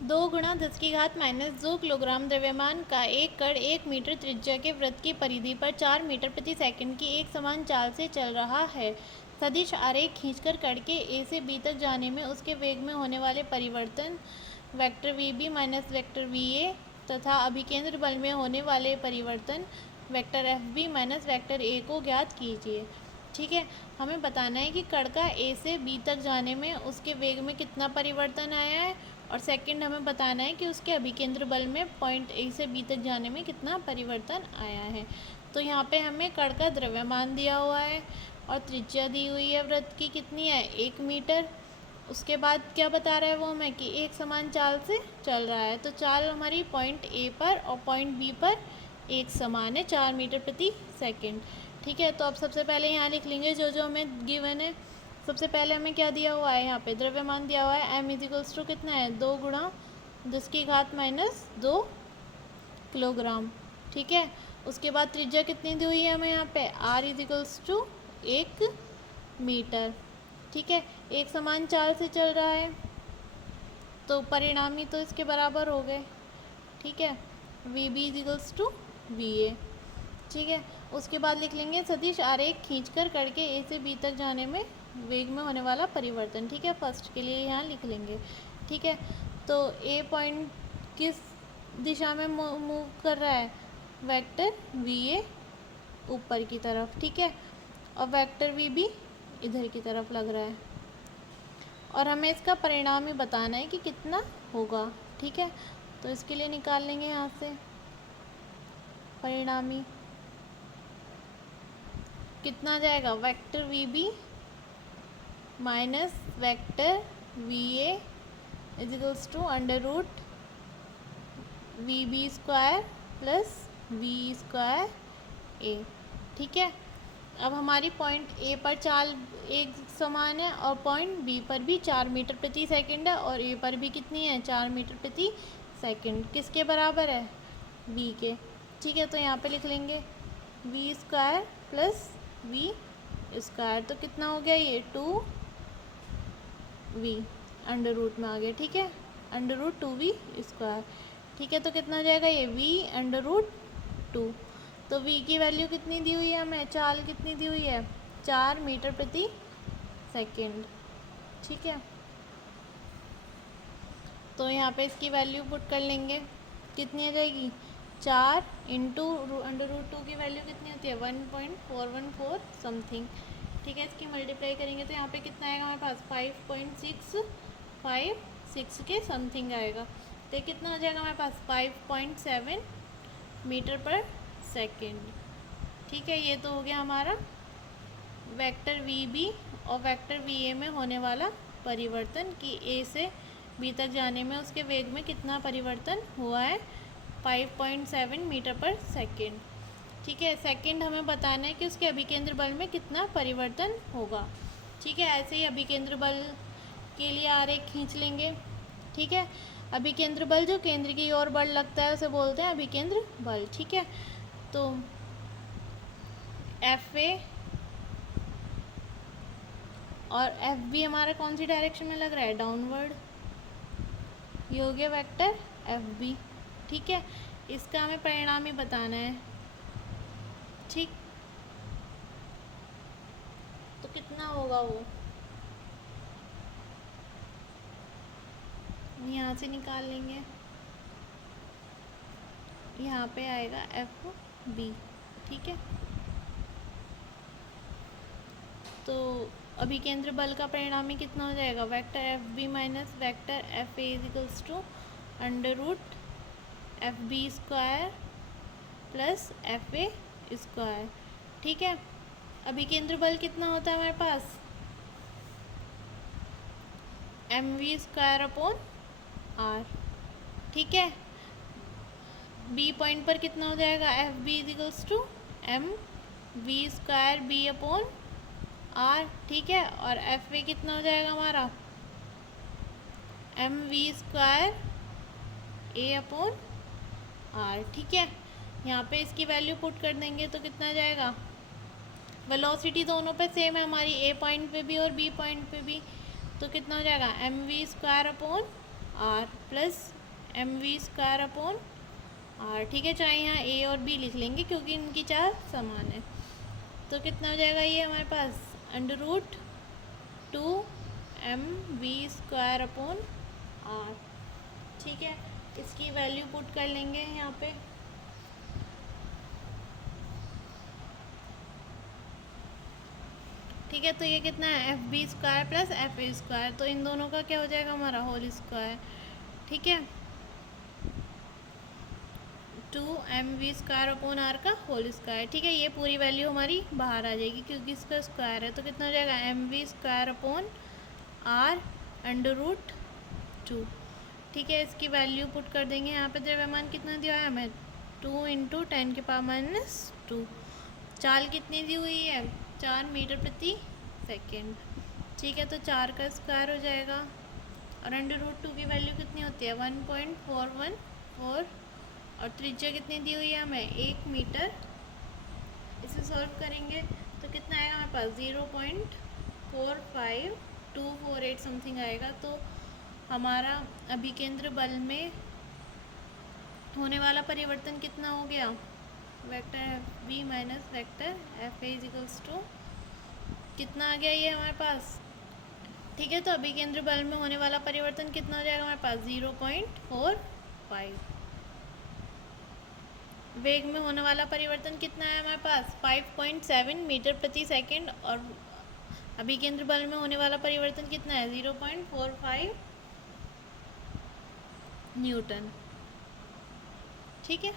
2 × 10⁻² kilogram द्रव्यमान का एक कण 1 मीटर त्रिज्या के वृत्त की परिधि पर 4 मीटर प्रति सेकंड की एक समान चाल से चल रहा है। सदिश आरेख खींचकर कण के ए से बी तक जाने में उसके वेग में होने वाले परिवर्तन vector V minus vector V तथा अभिकेंद्र बल में होने वाले परिवर्तन vector F minus vector A को ज्ञात कीजिए। ठीक है, हमें बताना है कि कण का ए से बी तक जाने में उसके वेग में कितना परिवर्तन आया है, और सेकंड हमें बताना है कि उसके अभिकेंद्र बल में पॉइंट ए से बी तक जाने में कितना परिवर्तन आया है। तो यहाँ पे हमें कण का द्रव्यमान दिया हुआ है और त्रिज्या दी हुई है वृत्त की, कितनी है 1 मीटर। उसके बाद क्या बता रहा है वो हमें कि एक समान चाल से चल रहा है। तो चाल हमारी पॉइंट ए पर और पॉइंट बी पर एक समान है, 4 मीटर प्रति सेकेंड। ठीक है, तो अब सबसे पहले यहाँ लिख लेंगे जो जो हमें गिवन है। सबसे पहले हमें क्या दिया हुआ है, यहाँ पे द्रव्यमान दिया हुआ है m इजिकल्स टू कितना है 2 × 10⁻² किलोग्राम। ठीक है, उसके बाद त्रिज्या कितनी दी हुई है हमें यहाँ पे r इजिकल्स टू 1 मीटर। ठीक है, एक समान चाल से चल रहा है तो परिणामी तो इसके बराबर हो गए। ठीक है, V B equals to V A. ठीक है, उसके बाद लिख लेंगे सदिश आरेख खींचकर कण के ए से बी तक जाने में वेग में होने वाला परिवर्तन। ठीक है, फर्स्ट के लिए यहाँ लिख लेंगे। ठीक है, तो ए पॉइंट किस दिशा में मूव कर रहा है, वेक्टर वी ए ऊपर की तरफ। ठीक है, और वेक्टर वी बी इधर की तरफ लग रहा है, और हमें इसका परिणाम ही बताना है कि कितना होगा। ठीक है, तो इसके लिए निकाल लेंगे यहाँ से परिणामी, कितना आ जाएगा vector V B minus vector V A equals to √ V B square plus V square A. ठीक है, अब हमारी पॉइंट ए पर चाल एक समान है और पॉइंट बी पर भी 4 मीटर प्रति सेकंड है, और ए पर भी कितनी है 4 मीटर प्रति सेकंड। किसके बराबर है, वी के। ठीक है, तो यहाँ पे लिख लेंगे V square plus V square, तो कितना हो गया ये 2v √ में आ गया। ठीक है, √2v स्क्वायर। ठीक है, तो कितना हो जाएगा ये v √2। तो v की वैल्यू कितनी दी हुई है हमें, चाल कितनी दी हुई है 4 मीटर प्रति सेकेंड। ठीक है, तो यहाँ पे इसकी वैल्यू पुट कर लेंगे, कितनी आ जाएगी 4 इंटू √2 की वैल्यू कितनी होती है 1.414 समथिंग। ठीक है, इसकी मल्टीप्लाई करेंगे तो यहाँ पे कितना आएगा हमारे पास 5.656 के समथिंग आएगा। तो ये कितना हो जाएगा हमारे पास 5.7 मीटर पर सेकेंड। ठीक है, ये तो हो गया हमारा वेक्टर वी बी और वेक्टर वी ए में होने वाला परिवर्तन कि ए से बी तक जाने में उसके वेग में कितना परिवर्तन हुआ है 5.7 मीटर पर सेकेंड। ठीक है, सेकंड हमें बताना है कि उसके अभिकेंद्र बल में कितना परिवर्तन होगा। ठीक है, ऐसे ही अभिकेंद्र बल के लिए आरेख खींच लेंगे। ठीक है, अभिकेंद्र बल जो केंद्र की ओर बल लगता है उसे बोलते हैं अभिकेंद्र बल। ठीक है, तो एफ ए और एफ बी हमारा कौन सी डायरेक्शन में लग रहा है, डाउनवर्ड। ये हो गया वेक्टर एफ बी। ठीक है, इसका हमें परिणाम ही बताना है। ठीक, तो कितना होगा वो यहाँ से निकाल लेंगे, यहाँ पे आएगा एफ बी। ठीक है, तो अभिकेंद्र बल का परिणामी कितना हो जाएगा vector F B minus vector F A equals to √ F B square plus F A square. ठीक है, अभिकेंद्र बल कितना होता है हमारे पास mv स्क्वायर अपॉन r। ठीक है, बी पॉइंट पर कितना हो जाएगा F B equals to mv square B upon r। ठीक है, और एफ ए कितना हो जाएगा हमारा mv square a upon r। ठीक है, यहाँ पे इसकी वैल्यू पुट कर देंगे तो कितना जाएगा, वेलोसिटी दोनों पे सेम है हमारी, ए पॉइंट पे भी और बी पॉइंट पे भी, तो कितना हो जाएगा mv square upon R plus mv² upon R. ठीक है, चाहे यहाँ ए और बी लिख लेंगे क्योंकि इनकी चाल समान है। तो कितना हो जाएगा ये हमारे पास √2mv² अपॉन आर। ठीक है, इसकी वैल्यू पुट कर लेंगे यहाँ पे। ठीक है, तो ये कितना है fb² प्लस fa², तो इन दोनों का क्या हो जाएगा हमारा होल स्क्वायर। ठीक है, 2mv² अपॉन आर का होल स्क्वायर। ठीक है, ये पूरी वैल्यू हमारी बाहर आ जाएगी क्योंकि इसका स्क्वायर है। तो कितना हो जाएगा mv² अपॉन आर √2। ठीक है, इसकी वैल्यू पुट कर देंगे यहाँ पे। द्रव्यमान कितना दिया है हमें 2 × 10⁻²। चाल कितनी दी हुई है 4 मीटर प्रति सेकेंड। ठीक है, तो 4 का स्क्वायर हो जाएगा और √2 की वैल्यू कितनी होती है 1.414 और त्रिज्या कितनी दी हुई है हमें 1 मीटर। इसे सॉल्व करेंगे तो कितना आएगा हमारे पास 0.45248 समथिंग आएगा। तो हमारा अभिकेंद्र बल में होने वाला परिवर्तन कितना हो गया vector v minus vector fa = कितना आ गया ये हमारे पास। ठीक है, तो अभिकेंद्र बल में होने वाला परिवर्तन कितना हो जाएगा हमारे पास 0.45। वेग में होने वाला परिवर्तन कितना है हमारे पास 5.7 मीटर प्रति सेकंड और अभिकेंद्र बल में होने वाला परिवर्तन कितना है 0.45 न्यूटन। ठीक है।